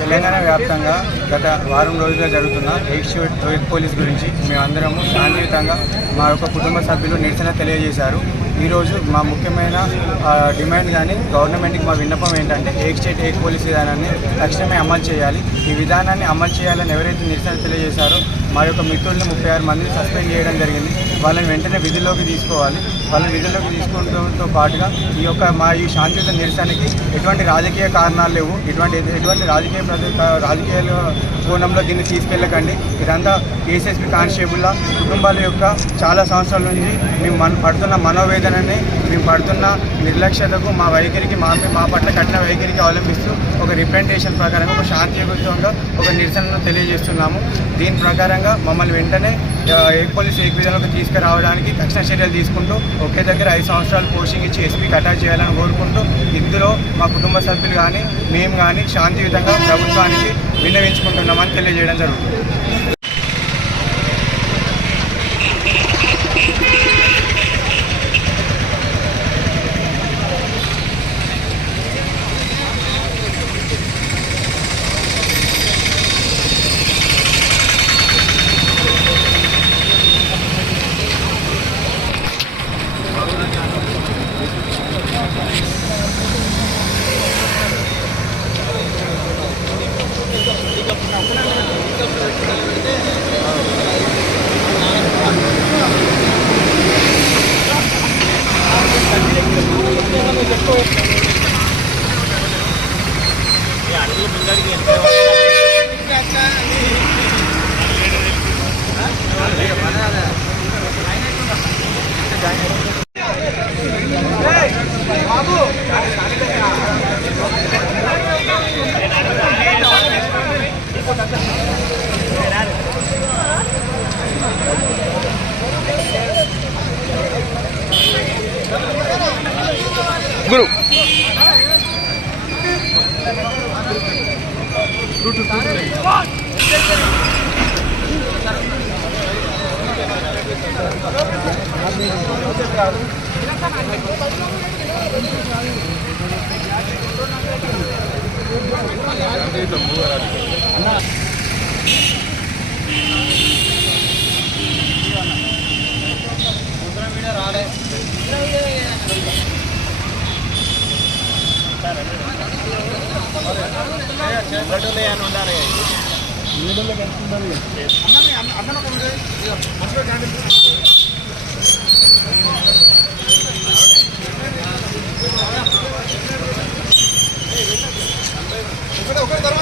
తెలంగాణ వ్యాప్తంగా గత వారం రోజులుగా జరుగుతున్న ఎయిక్ పోలీస్ గురించి మేమందరము శాంతియుతంగా మా యొక్క కుటుంబ సభ్యులు నిరసన తెలియజేశారు. ఈరోజు మా ముఖ్యమైన డిమాండ్ కానీ గవర్నమెంట్కి మా విన్నపం ఏంటంటే ఏక్ స్టేట్ ఏక్ పోలీస్ విధానాన్ని తక్షణమే అమలు చేయాలి. ఈ విధానాన్ని అమలు చేయాలని ఎవరైతే నిరసన తెలియజేశారో మా యొక్క మిత్రుల్ని 36 మందిని సస్పెండ్ చేయడం జరిగింది. వాళ్ళని వెంటనే విధుల్లోకి తీసుకోవాలి. వాళ్ళని విధుల్లోకి తీసుకోవడంతో పాటుగా ఈ శాంతియుత నిరసనకి ఎటువంటి రాజకీయ కారణాలు లేవు. ఎటువంటి రాజకీయాల కోణంలో దీన్ని తీసుకెళ్ళకండి. ఇదంతా ఏఎస్ఎస్పీ కానిస్టేబుల్ల కుటుంబాల యొక్క చాలా సంవత్సరాల నుంచి మేము పడుతున్న మనోవేదనని, మేము పడుతున్న నిర్లక్ష్యతకు, మా వైఖరికి మా పట్ల కఠిన వైఖరికి అవలంబిస్తూ ఒక రిప్రజెంటేషన్ ప్రకారంగా ఒక శాంతియుతంగా ఒక నిరసనను తెలియజేస్తున్నాము. దీని ప్రకారంగా మమ్మల్ని వెంటనే ఏక్ పోలీస్ ఏక్ విధానంలోకి తీసుకురావడానికి తక్షణ చర్యలు తీసుకుంటూ ఒకే దగ్గర 5 సంవత్సరాలు పోస్టింగ్ ఇచ్చి ఎస్పీకి అటాచ్ చేయాలని కోరుకుంటూ ఇందులో మా కుటుంబ సభ్యులు కానీ మేము కానీ శాంతియుతంగా ప్రభుత్వానికి విన్నవించుకుంటున్నామని తెలియజేయడం జరుగుతుంది. గురు ఒకటి